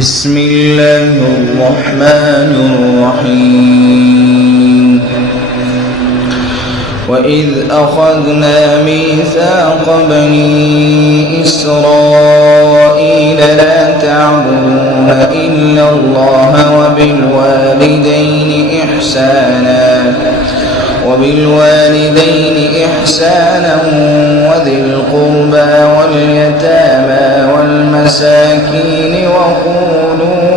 بسم الله الرحمن الرحيم. وإذ أخذنا ميثاق بني إسرائيل لا تعبدون إلا الله وبالوالدين إحسانا وذي القربى واليتامى والمساكين وقولوا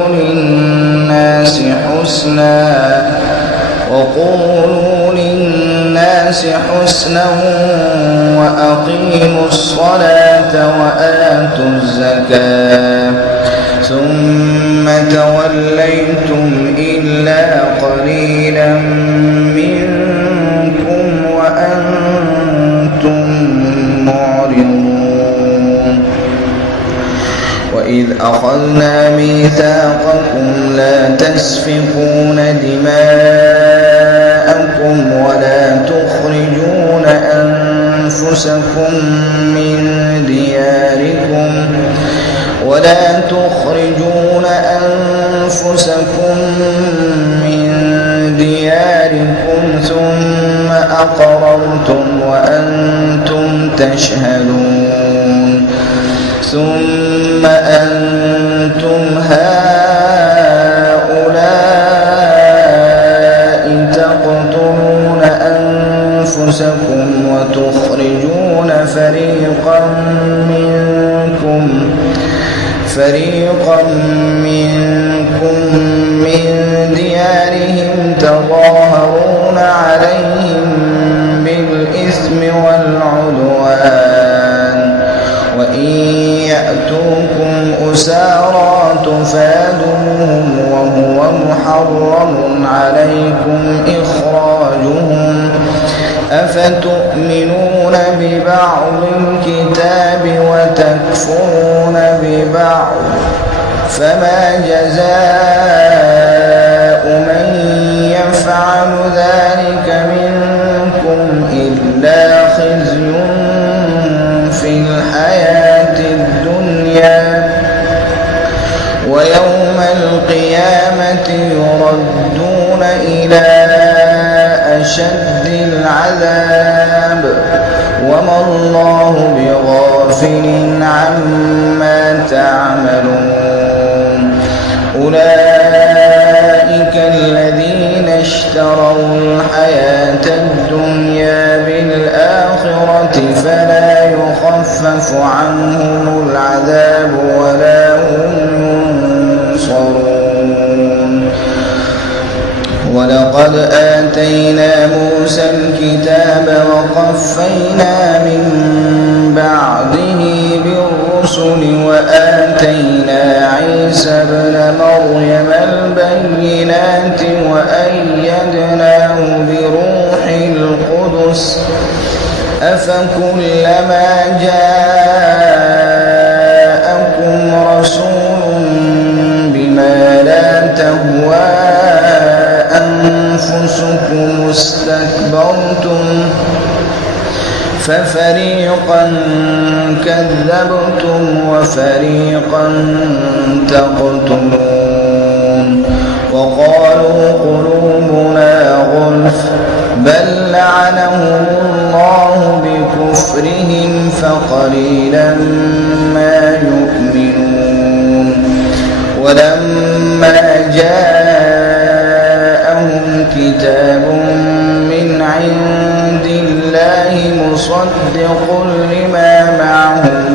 للناس حسنا وأقيموا الصلاة وآتوا الزكاة ثم توليتم إلا قليلا منكم وأنتم معرضون. وإذ أخذنا ميثاقكم لا تسفكون دماءكم ولا تخرجون أنفسكم من دياركم ثم أقررتم وأنتم تشهدون. ثم أنتم هؤلاء تقتلون أنفسكم وتخرجون فريقا منكم من ديارهم تظاهرون عليهم بالإثم والعدوان وإن يأتوكم أسارى تفادوهم وهو محرم عليكم إخراجهم. أفتؤمنون ببعض الكتاب وتكفرون ببعض فما جزاء من يفعل ذلك منكم إلا خزي في الحياة الدنيا ويوم القيامة يردون إلى أشد العذاب وما الله بغافل عما تعملون. أولئك الذين اشتروا الحياة الدنيا بالآخرة فلا يخفف عنهم العذاب ولا هم ينصرون. ولقد آتينا موسى الكتاب وقفينا من بعده بالرسل وآتينا عيسى ابن مريم البينات وأيدناه بروح القدس. أفكلما جاءكم رسول بما لا تهوى أنفسكم استكبرتم ففريقا كذبتم وفريقا تقتلون. وقالوا قلوبنا غلف بل لعنهم الله بكفرهم فقليلا ما يؤمنون. ولما جاءهم كتاب من عند الله مصدق لما معهم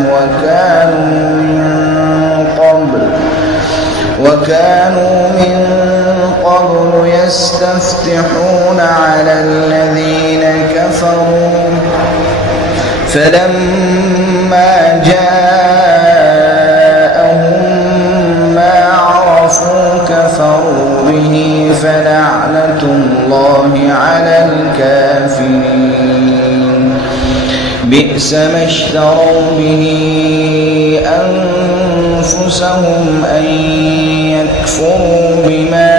وكانوا من قبل يستفتحون على الذين كفروا فلما جاءهم ما عرفوا كفروا به فلعنة الله على الكافرين. بئس ما اشتروا به أنفسهم أن يكفروا بما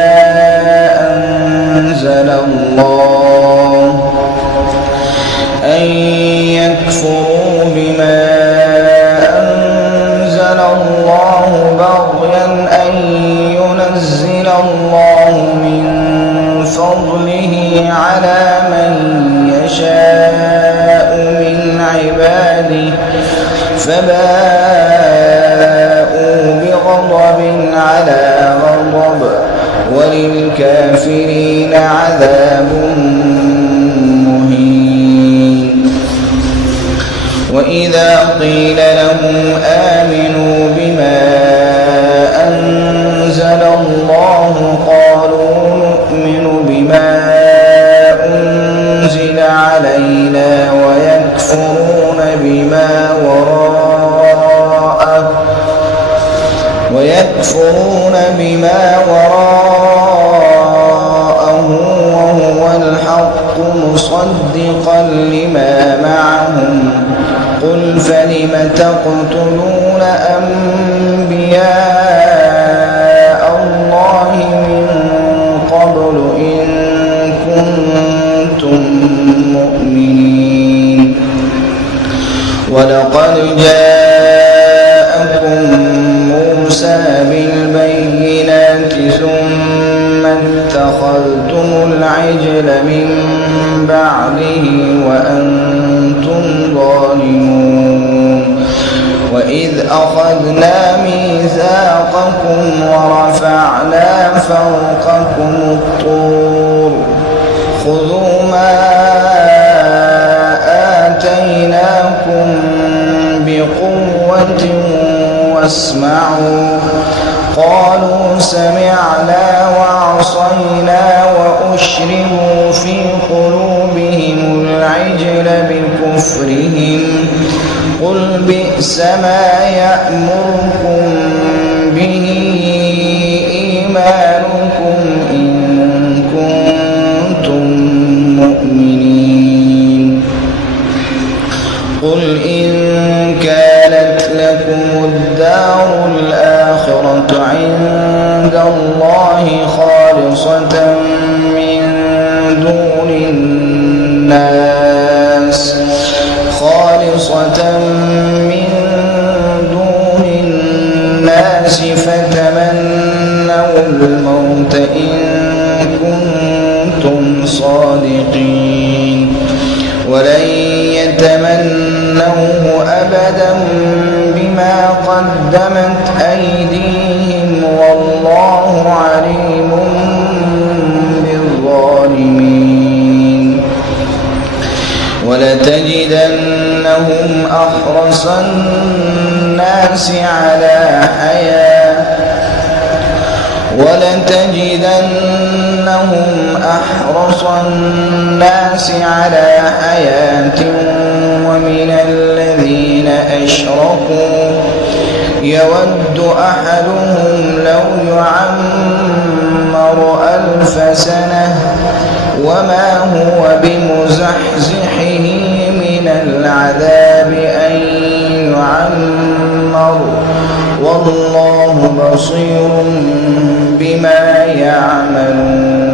أنزل الله بغيا أن فباءوا بغضب على غضب وللكافرين عذاب مهين. وإذا قيل لهم آمنوا بما أنزل الله قالوا نؤمن بما أنزل علينا ويكفرون بما وراءه وهو الحق مصدقا لما معهم قل فلم تقتلون أنبياء الله من قبل إن كنتم مؤمنين. ولقد جاءكم موسى بالبينات ثم اتخذتم العجل من بعده وأنتم ظالمون. وإذ أخذنا ميثاقكم ورفعنا فوقكم الطور خذوا ما آتيناكم بقوة واسمعوا قالوا سمعنا وعصينا وأشربوا في قلوبهم العجل بكفرهم قل بئس ما يأمركم به إيمانكم إن كنتم مؤمنين. قل إن كانت لكم الدار الآخرة عند الله خالصة من دون الناس فتمنوا الموت إن كنتم صادقين ولن يتمنوه أبدا بما قدمت أيديهم والله عليم بالظالمين. ولتجدنهم أحرص الناس على حياة ومن الذين أشركوا يود أحدهم لو يعمر 1000 سنة وما هو بمزحزحه من العذاب أن يعمر والله بصير بما يعملون.